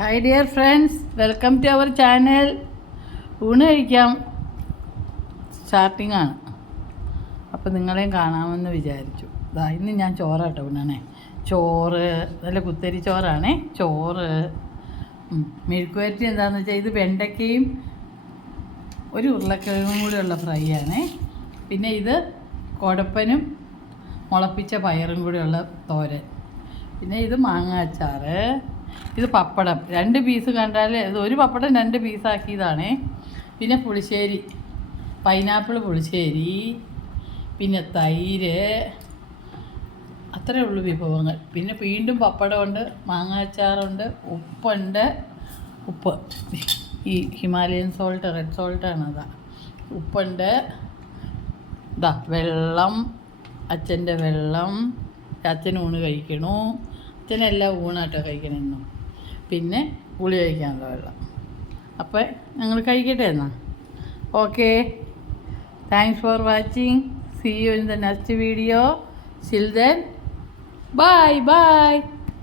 Hi dear friends, welcome to our channel. ഊണ് കഴിക്കാം starting ആണ്. അപ്പോൾ നിങ്ങളെയും കാണാമെന്ന് വിചാരിച്ചു. ഇന്ന് ഞാൻ ചോറാട്ടോ ഊണാണേ. ചോറ് നല്ല കുത്തരി ചോറാണേ. ചോറ് മെഴുക്കുവരട്ടി എന്താണെന്ന് വെച്ചാൽ ഇത് വെണ്ടയ്ക്കയും ഒരു ഉരുളക്കിഴങ്ങും കൂടെയുള്ള ഫ്രൈ ആണേ. പിന്നെ ഇത് കുടപ്പനും മുളപ്പിച്ച പയറും കൂടെയുള്ള തോരൻ. പിന്നെ ഇത് മാങ്ങ അച്ചാറ്. ഇത് പപ്പടം 2 പീസ് കണ്ടാൽ ഇത് ഒരു പപ്പടം 2 പീസാക്കിയതാണേ. പിന്നെ പുളിശ്ശേരി, പൈനാപ്പിൾ പുളിശ്ശേരി, പിന്നെ തൈര്. അത്രയേ ഉള്ളൂ വിഭവങ്ങൾ. പിന്നെ വീണ്ടും പപ്പടമുണ്ട്, മാങ്ങ അച്ചാറുണ്ട്, ഉപ്പുണ്ട്. ഉപ്പ് ഈ ഹിമാലയൻ സോൾട്ട്, റെഡ് സോൾട്ടാണ്. ഉപ്പുണ്ട്. വെള്ളം, അച്ഛൻ്റെ വെള്ളം. അച്ഛൻ ഊണ് കഴിക്കണു. അച്ഛനെല്ലാം ഊണാട്ടോ കഴിക്കണമെന്നും. പിന്നെ പുളി കഴിക്കാനുള്ള വെള്ളം. അപ്പോൾ ഞങ്ങൾ കഴിക്കട്ടെ എന്നാൽ. Okay, thanks for watching. See you in the next video. Till then, bye.